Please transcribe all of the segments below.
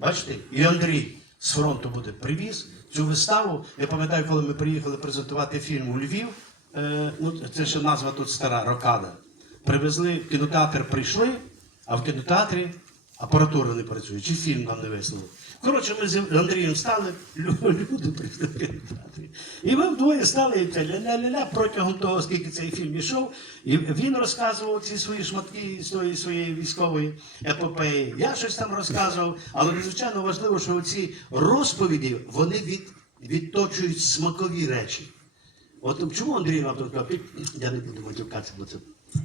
Бачите, і Андрій з фронту буде привіз цю виставу. Я пам'ятаю, коли ми приїхали презентувати фільм у Львів. Е, ну, це ще назва тут стара Рокада. Привезли в кінотеатр, прийшли, а в кінотеатрі апаратура не працює, чи фільм нам не вислали. Коротше, ми з Андрієм стали, лю- люди прийшли. І ми вдвоє стали і ля-ля-ля-ля протягом того, скільки цей фільм ішов. І він розказував ці свої шматки з тої своєї військової епопеї. Я щось там розказував, але надзвичайно важливо, що ці розповіді вони від, відточують смакові речі. От чому Андрій вам тут я не буду матюкатися, бо це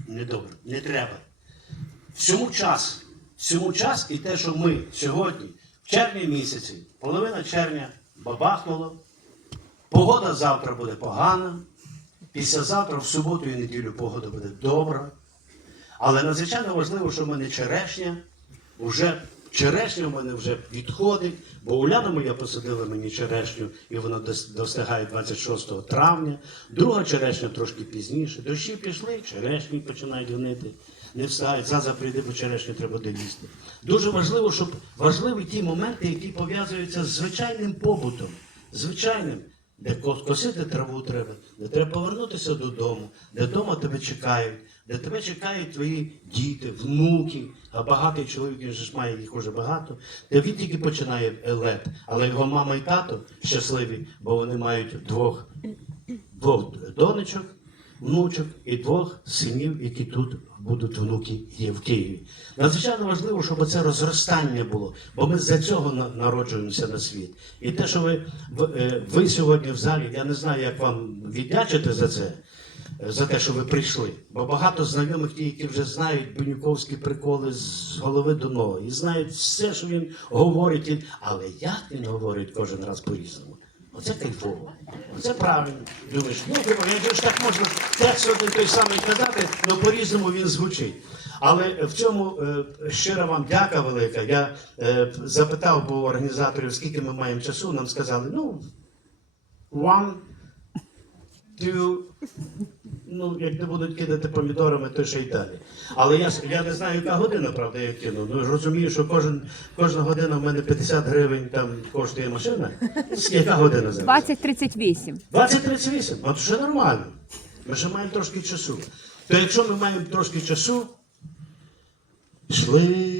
недобре, не треба. Всьому час, всьому час і те, що ми сьогодні, в червні місяці, половина червня бабахнуло, погода завтра буде погана, післязавтра, в суботу і неділю погода буде добра. Але надзвичайно важливо, що в мене черешня, вже черешня в мене вже відходить, бо Уляна моя посадила мені черешню, і вона достигає 26 травня. Друга черешня трошки пізніше. Дощі пішли, черешні починають гнити. Не встають, заза прийде, бо черешню треба доїсти. Дуже важливо, щоб важливі ті моменти, які пов'язуються з звичайним побутом, звичайним. Де ко- косити траву треба, де треба повернутися додому, де вдома тебе чекають, де тебе чекають твої діти, внуки, а багатий чоловік він ж має їх уже багато. Де він тільки починає лед, але його мама і тато щасливі, бо вони мають двох, двох донечок, внучок і двох синів, які тут будуть внуки є в Києві. Надзвичайно важливо, щоб це розростання було, бо ми за цього народжуємося на світ. І те, що ви, е, ви сьогодні в залі, я не знаю, як вам віддячити за це. е, За те, що ви прийшли. Бо багато знайомих, ті, які вже знають бенюковські приколи з голови до ноги, і знають все, що він говорить, але як він говорить кожен раз по-різному. Оце кайфово. Оце правильно. Думаєш, ну я ж так можна текст один той самий казати, але по-різному він звучить. Але в цьому е, щира вам дяка велика. Я е, запитав у організаторів, скільки ми маємо часу, нам сказали, ну, one, two, ну, як не будуть кидати помідорами, то ще й далі. Але я, я не знаю, яка година, правда, я кину. Ну, розумію, що кожен, кожна година в мене 50 гривень там коштує машина. Яка година зараз? 2038. 20.38, от вже нормально. Ми ще маємо трошки часу. То якщо ми маємо трошки часу, йшли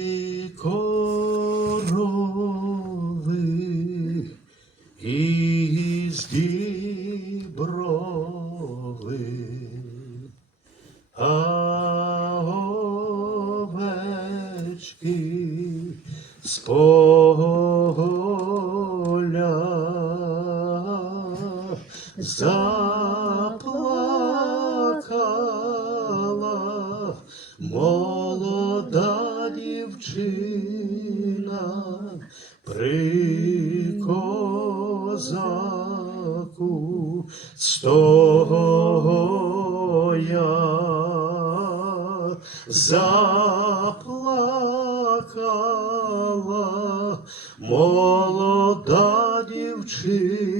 молода дівчина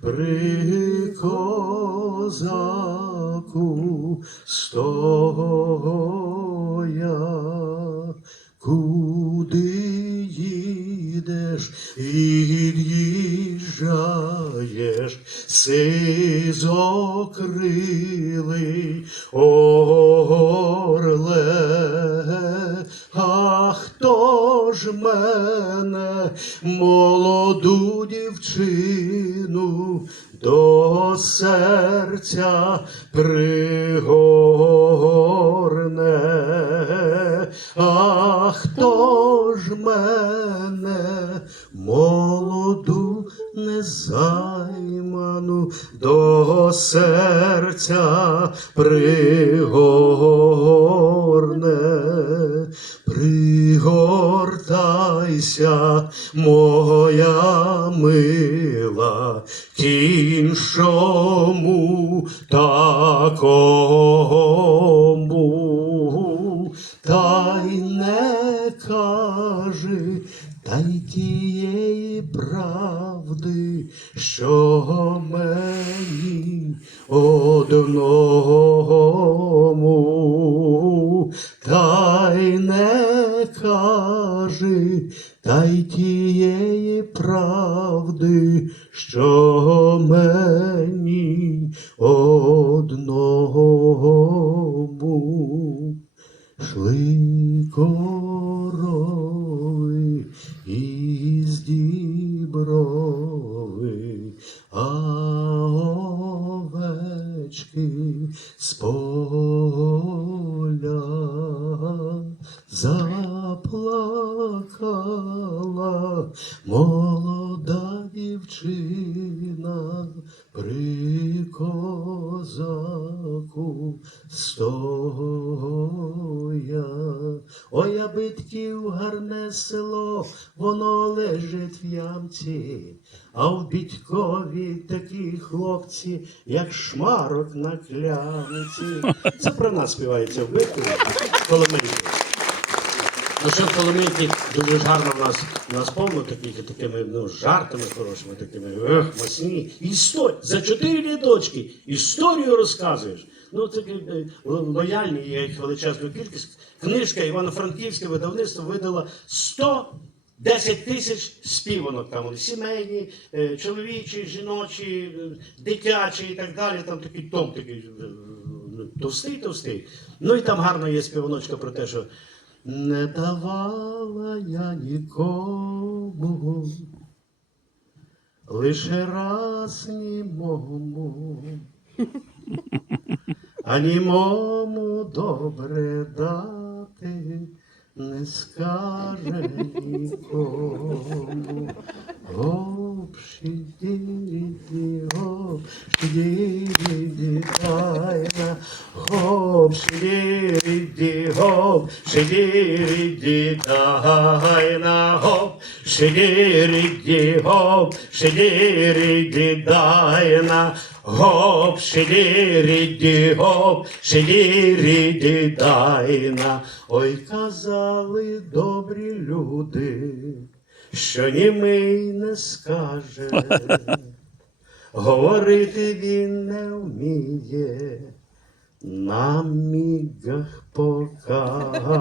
при козаку стоя. Куди їдеш і їжджаєш, сизокрилий орле, мене, молоду дівчину, до серця пригорне, а хто ж мене, молоду незайману, до серця пригорне, пригортайся, моя мила, кіншому іншому такому, та й не кажи, та й тієї правди, що що мені одного. Шли корови із діброви, а овечки з поля заплакала битків гарне село, воно лежить в ямці, а в бідькові такі хлопці, як шмарок на клянці. Це про нас співається в битві коли Ну що в Коломийці дуже гарно в нас, нас повно таких такими ну, жартами хорошими, такими ех, масні. Історія. За чотири рядочки історію розказуєш. Ну, це е, лояльні, є їх величезну кількість. Книжка Івано-Франківське видавництво видало 110 тисяч співанок. Там сімейні, е, чоловічі, жіночі, е, дитячі і так далі. Там такий том такий е, товстий, товстий. Ну і там гарно є співаночка про те, що не давала я нікому, лише раз німому, а німому добре дати не скаже нікому. Гоп, шидіді, гоп, шидіді, тайна, гоп, шидіді, гоп, шидіді, тайна, гоп, шидіді, гоп, шидіді, дайна, гоп, шидіді, гоп, шидіді, дайна. Ой, казали добрі люди, що німий не скаже, говорити він не вміє, на мігах покаже.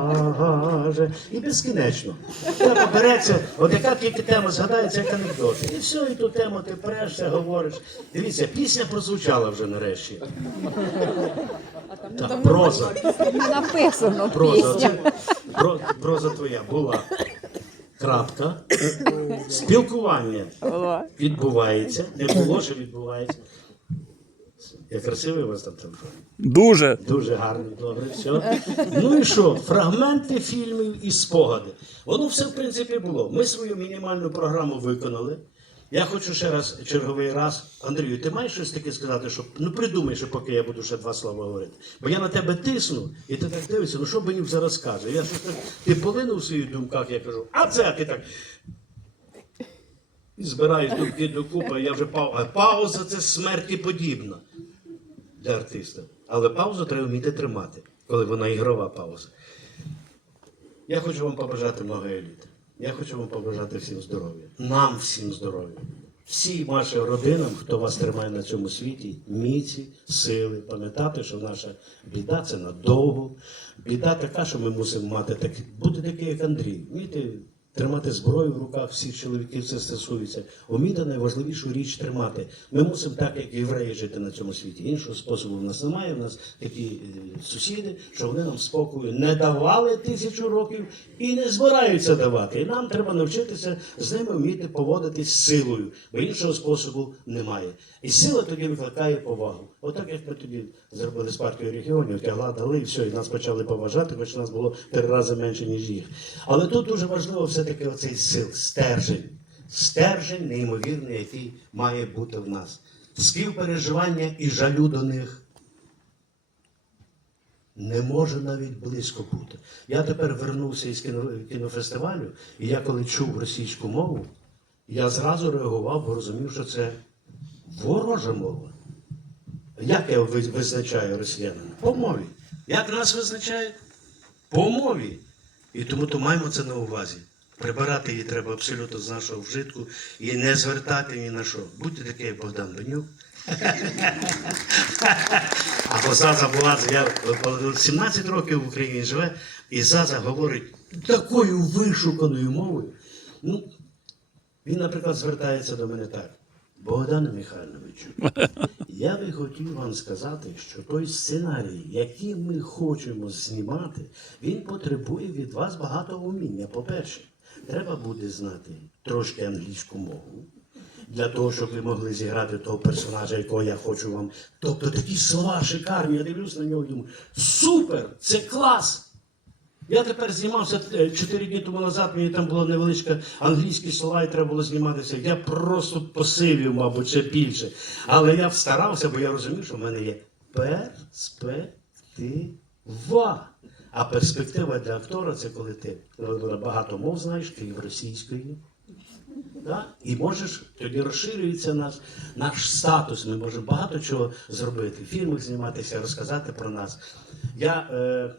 І безкінечно. Тема береться, от яка тільки тема згадається, як анекдоти. І все, і ту тему ти перешся, говориш. Дивіться, пісня прозвучала вже нарешті. Так, проза. Написано Проза, пісня. це, про, проза твоя була. Крапка. Спілкування відбувається. Не було, що відбувається. Я красивий у вас там телефон. Дуже. Дуже гарний, добре, все. Ну і що? Фрагменти фільмів і спогади. Воно все, в принципі, було. Ми свою мінімальну програму виконали. Я хочу ще раз, черговий раз. Андрію, ти маєш щось таке сказати, що ну придумай, що поки я буду ще два слова говорити. Бо я на тебе тисну, і ти так дивишся, ну що мені зараз каже? Я щось так, ти полинув в своїх думках, я кажу, а це ти так. І збираюсь думки докупи, я вже пау... пауза це смерті подібна для артиста. Але паузу треба вміти тримати, коли вона ігрова пауза. Я хочу вам побажати много еліти. Я хочу вам побажати всім здоров'я. Нам всім здоров'я. Всім вашим родинам, хто вас тримає на цьому світі, міці, сили, пам'ятати, що наша біда це надовго. Біда така, що ми мусимо мати так, бути такий, як Андрій. Вміти тримати зброю в руках, всіх чоловіків це стосується. Вміти найважливішу річ тримати. Ми мусимо так, як євреї, жити на цьому світі. Іншого способу в нас немає. У нас такі е, сусіди, що вони нам спокою не давали тисячу років і не збираються давати. І нам треба навчитися з ними вміти поводитись силою, бо іншого способу немає. І сила тоді викликає повагу. Отак, як ми тоді зробили з партією регіонів, тягла дали, і все, і нас почали поважати, хоч нас було три рази менше, ніж їх. Але тут дуже важливо все-таки оцей сил, стержень. Стержень неймовірний, який має бути в нас. Співпереживання і жалю до них не може навіть близько бути. Я тепер вернувся із кіно, кінофестивалю, і я коли чув російську мову, я зразу реагував, бо розумів, що це ворожа мова. Як я визначаю росіянина? По мові. Як нас визначають? По мові. І тому то маємо це на увазі. Прибирати її треба абсолютно з нашого вжитку і не звертати ні на що. Будьте такий, як Богдан Бенюк. Або Заза Буладзе, я е, 17 років в Україні живе, і Заза говорить такою вишуканою мовою. Ну, він, наприклад, звертається до мене так. Богдане Михайловичу, я би хотів вам сказати, що той сценарій, який ми хочемо знімати, він потребує від вас багато уміння. По-перше, треба буде знати трошки англійську мову. Для того, щоб ви могли зіграти того персонажа, якого я хочу вам. Тобто такі слова шикарні, я дивлюсь на нього і думаю, супер! Це клас! Я тепер знімався е, чотири дні тому назад, мені там було невеличке англійські слова, і треба було зніматися. Я просто посивів, мабуть, ще більше. Але я старався, бо я розумів, що в мене є перспектива. А перспектива для актора це коли ти багато мов знаєш, крім російської. Да? І можеш, тоді розширюється наш, наш статус. Ми можемо багато чого зробити, в фільмах зніматися, розказати про нас. Я е,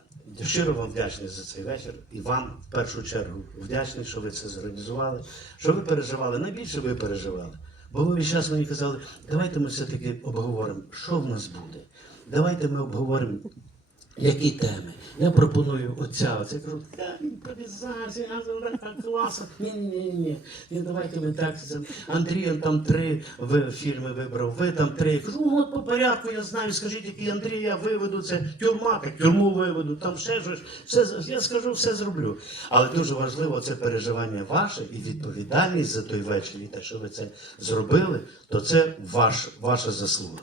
щиро вам вдячний за цей вечір і вам в першу чергу вдячний, що ви це зорганізували, що ви переживали. Найбільше ви переживали. Бо ви час мені казали, давайте ми все-таки обговоримо, що в нас буде. Давайте ми обговоримо які теми? Я пропоную оця, оце Я кажу, та імпровізація, класно. Ні, ні, ні. Ні, давайте ми так. Андрій он там три фільми вибрав, ви там три. Я кажу, «Ну, от по порядку я знаю, скажіть, який Андрій, я виведу це тюрма, так тюрму виведу, там ще щось. Все, я скажу, все зроблю. Але дуже важливо це переживання ваше і відповідальність за той вечір. І те, що ви це зробили, то це ваш, ваша заслуга.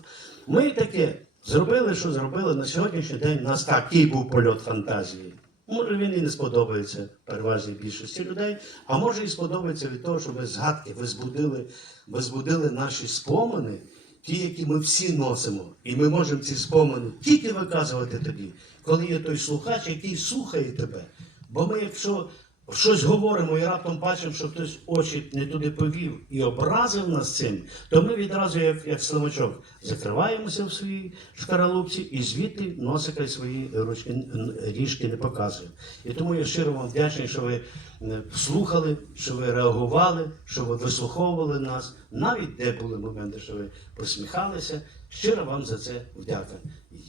Ми таке. Зробили, що зробили на сьогоднішній день. У нас такий був польот фантазії. Може, він і не сподобається переважній більшості людей, а може і сподобається від того, що ми згадки, ви збудили, ви збудили наші спомини, ті, які ми всі носимо. І ми можемо ці спомини тільки виказувати тоді, коли є той слухач, який слухає тебе. Бо ми, якщо щось говоримо і раптом бачимо, що хтось очі не туди повів і образив нас цим, то ми відразу, як, як слимачок, закриваємося в своїй шкаралупці і звідти носика свої ручки, ріжки не показуємо. І тому я щиро вам вдячний, що ви е, слухали, що ви реагували, що ви вислуховували нас, навіть де були моменти, що ви посміхалися. Щиро вам за це вдяка.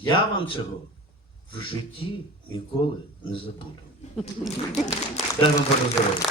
Я вам цього в житті ніколи не забуду. Дай вам Боже здоров'я.